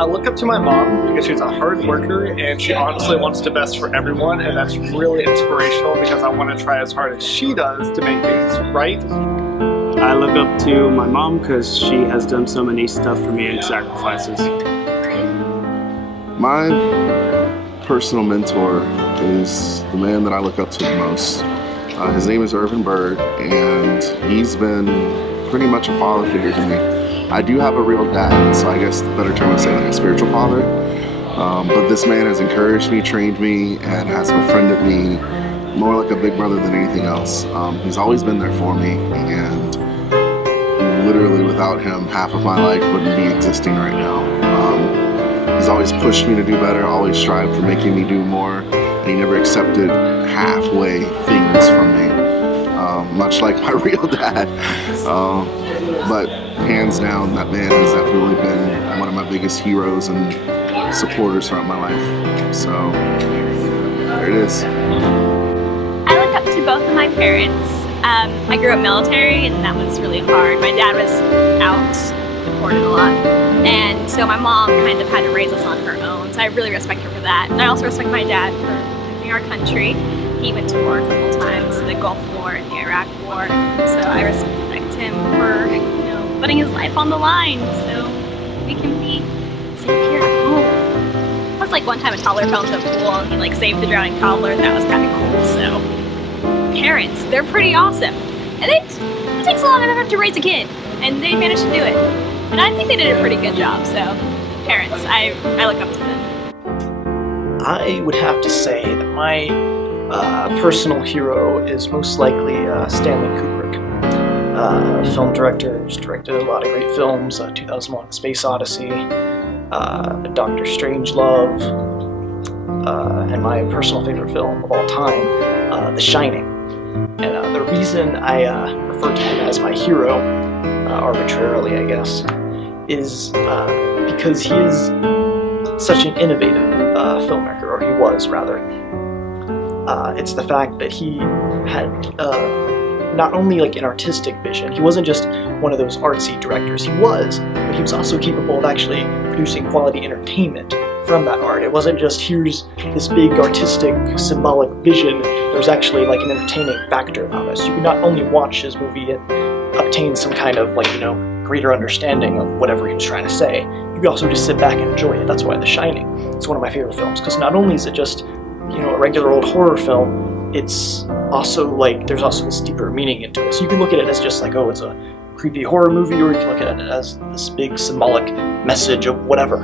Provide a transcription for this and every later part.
I look up to my mom because she's a hard worker and she honestly wants the best for everyone, and that's really inspirational because I want to try as hard as she does to make things right. I look up to my mom because she has done so many stuff for me and sacrifices. My personal mentor is the man that I look up to the most. His name is Irvin Berg, and he's been pretty much a father figure to me. I do have a real dad, so I guess the better term would say like a spiritual father. But this man has encouraged me, trained me, and has befriended me more like a big brother than anything else. He's always been there for me, and literally without him, half of my life wouldn't be existing right now. He's always pushed me to do better, always strived for making me do more, and he never accepted halfway things from me, much like my real dad. But hands down, that man has definitely been one of my biggest heroes and supporters throughout my life. So, there it is. I look up to both of my parents. I grew up military, and that was really hard. My dad was out, deported a lot, and so my mom kind of had to raise us on her own, so I really respect her for that. And I also respect my dad for leaving our country. He went to war a couple times, the Gulf War and the Iraq War, so I respect him for, putting his life on the line so we can be safe here at home. Plus, one time a toddler fell into a pool and he saved the drowning toddler, and that was kind of cool. So parents, they're pretty awesome, and it takes a lot of effort to raise a kid, and they managed to do it, and I think they did a pretty good job. So parents, I look up to them. I would have to say that my personal hero is most likely Stanley Kubrick. Film director, who's directed a lot of great films, 2001: Space Odyssey, Doctor Strangelove, and my personal favorite film of all time, The Shining. And the reason I refer to him as my hero, arbitrarily I guess, is because he is such an innovative filmmaker, or he was rather. It's the fact that he had not only an artistic vision. He wasn't just one of those artsy directors. He was, but he was also capable of actually producing quality entertainment from that art. It wasn't just here's this big artistic symbolic vision. There's actually an entertaining factor about it. So you can not only watch his movie and obtain some kind of greater understanding of whatever he was trying to say, you can also just sit back and enjoy it. That's why The Shining is one of my favorite films, because not only is it just a regular old horror film, it's also there's also this deeper meaning into it. So you can look at it as just it's a creepy horror movie, or you can look at it as this big symbolic message of whatever.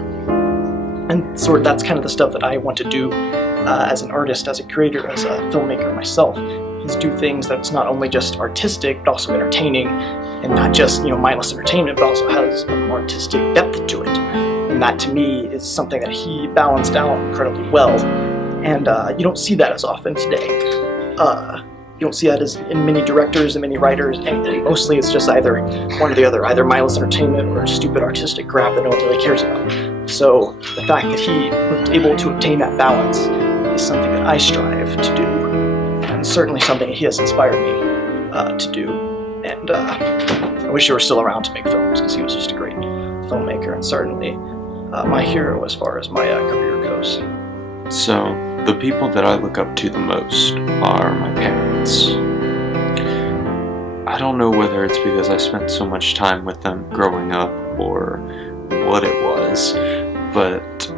And that's kind of the stuff that I want to do as an artist, as a creator, as a filmmaker myself, is do things that's not only just artistic, but also entertaining, and not just mindless entertainment, but also has an artistic depth to it. And that to me is something that he balanced out incredibly well. And you don't see that as often today. You don't see that as in many directors and many writers, anything. Mostly it's just either one or the other, either mindless entertainment or stupid artistic crap that no one really cares about. So the fact that he was able to obtain that balance is something that I strive to do, and certainly something he has inspired me to do. And I wish he were still around to make films, because he was just a great filmmaker, and certainly my hero as far as my career goes. So, the people that I look up to the most are my parents. I don't know whether it's because I spent so much time with them growing up or what it was, but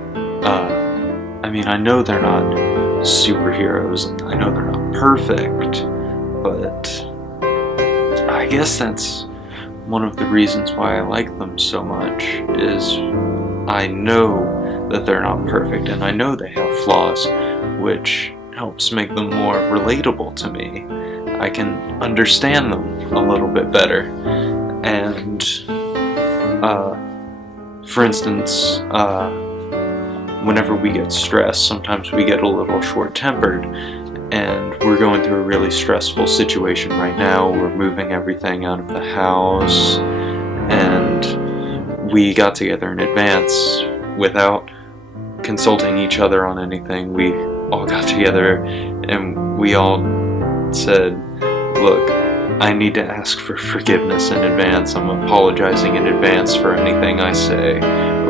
I know they're not superheroes, and I know they're not perfect, but I guess that's one of the reasons why I like them so much, is I know that they're not perfect, and I know they have flaws, which helps make them more relatable to me. I can understand them a little bit better. And for instance, whenever we get stressed, sometimes we get a little short-tempered, and we're going through a really stressful situation right now. We're moving everything out of the house, and we got together in advance without consulting each other on anything. We all got together and we all said, look, I need to ask for forgiveness in advance. I'm apologizing in advance for anything I say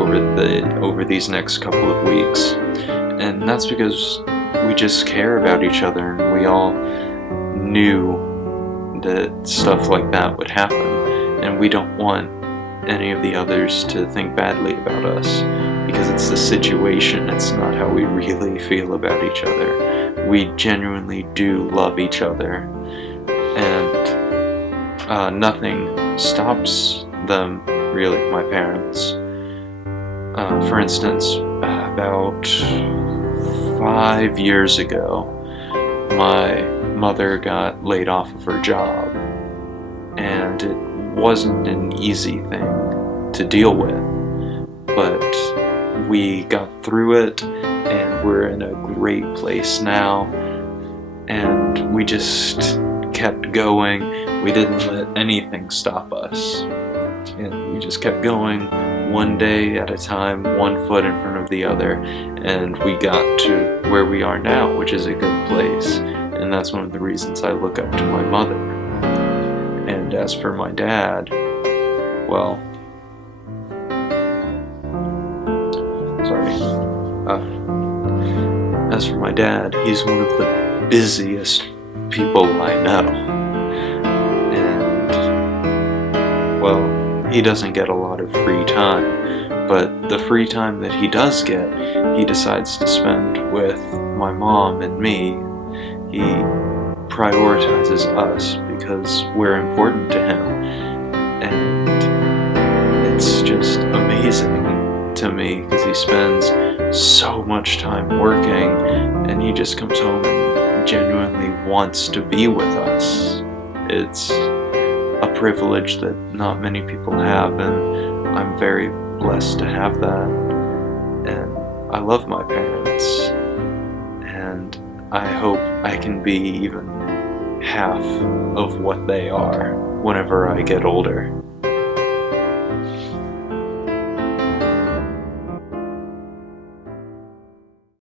over these next couple of weeks, and that's because we just care about each other, and we all knew that stuff like that would happen, and we don't want any of the others to think badly about us, because it's the situation, it's not how we really feel about each other. We genuinely do love each other, and nothing stops them, really, my parents. For instance, about 5 years ago, my mother got laid off of her job, and it wasn't an easy thing to deal with, but we got through it, and we're in a great place now, and we just kept going. We didn't let anything stop us, and we just kept going one day at a time, one foot in front of the other, and we got to where we are now, which is a good place, and that's one of the reasons I look up to my mother. And as for my dad, well, as for my dad, he's one of the busiest people I know, and, well, he doesn't get a lot of free time, but the free time that he does get, he decides to spend with my mom and me. He prioritizes us because we're important to him, and it's just amazing to me because he spends so much time working, and he just comes home and genuinely wants to be with us. It's a privilege that not many people have, and I'm very blessed to have that. And I love my parents, and I hope I can be even half of what they are whenever I get older.